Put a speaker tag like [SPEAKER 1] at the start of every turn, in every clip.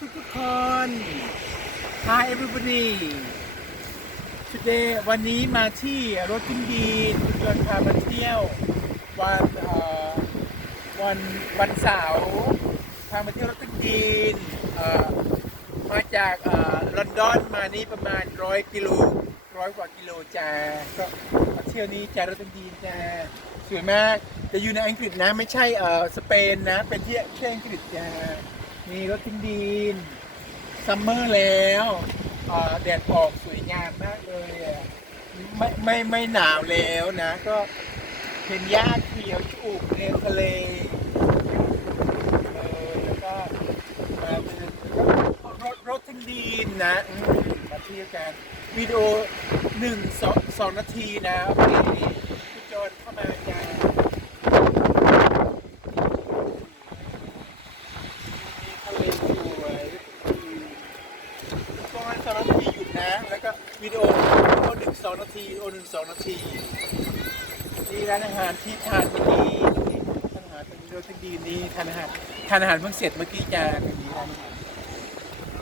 [SPEAKER 1] ทุกคน Hi everybody today วันนี้มาที่รถจินดีนเดินพามาเที่ยว วันวันวันเสาร์พามาเที่ยวรถจินดีนมาจากลอนดอนมานี่ประมาณร้อยกิโลร้อยกว่ากิโลจ้าก็มาเที่ยวนี้จ้ารถจินดีนจ้าสวยมากแต่อยู่ในอังกฤษนะไม่ใช่เออสเปนนะเป็นที่ที่อังกฤษจ้า มีรถจินดีนซัมเมอร์แล้วแดดออกสวยงามมากเลยไม่ไม่ไม่หนาวแล้วนะ ก็เห็นหญ้าเขียวอุบในทะเลแล้วก็มาเดินรถรถทันดีนนะมมาเที่ยวกันวิดีโอหนึ่งสองสองนาทีนะโอเคพี่โจนเข้ามาจ้ามีทะเลสวยอืม ประมาณสองนาทีหยุดนะ แล้วก็วิดีโอวิดีโอหนึ่งสองนาทีวิดีโอหนึ่งสองนาทีนี่ร้านอาหารที่ทานเมื่อกี้ทานอาหารเป็นวิดีโอที่ดีนี่ทานอาหารทานอาหารเพิ่งเสร็จเมื่อกี้จาเป็นนี้ร้านอาหาร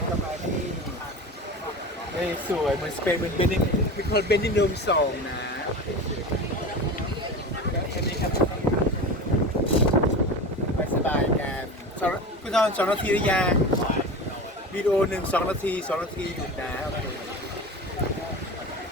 [SPEAKER 1] ก็มาที่เอ้สวยเหมือนสเปนเหมือนเบนินเป็นคนเบนินโดมสองนะแล้วแค่นี้ครับไปสบายกันสองคุณตอนสองนาทีหรือยัง วิดีโอหนึ่งสองนาทีสองนาทีหยุดนะครับ